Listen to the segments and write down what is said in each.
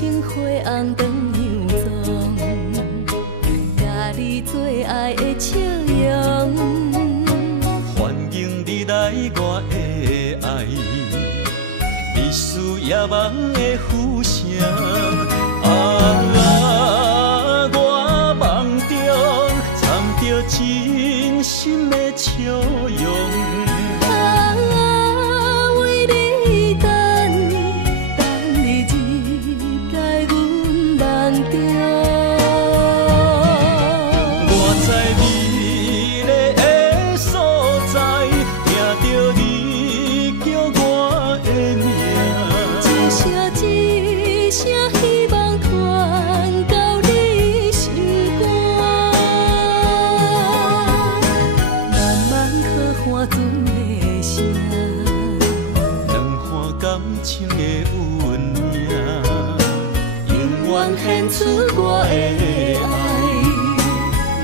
像花红长样妆，甲你做爱的笑容。欢迎你来我的爱，你需要梦的浮城。我梦中参着真心的笑容。情的运命，永远献出我的爱，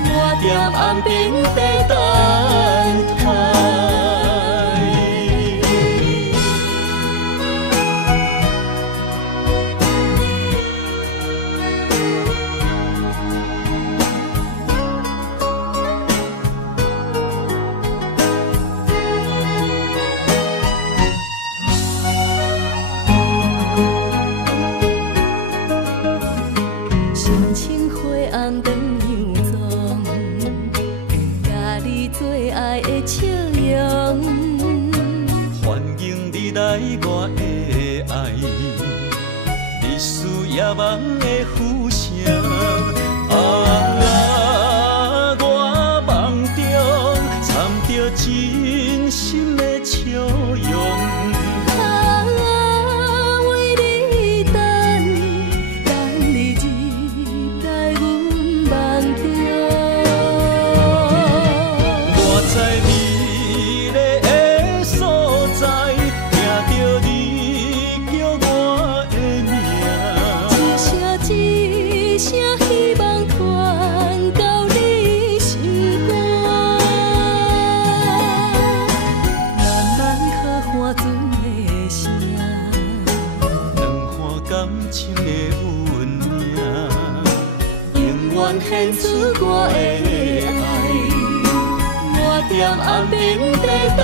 我踮岸边在等待。红长样妆，甲你做爱的笑容。欢迎你来我的爱，你需要梦的浮城。我梦中参着真心的笑容。情的运命，永远献出我的爱，我踮岸边在等。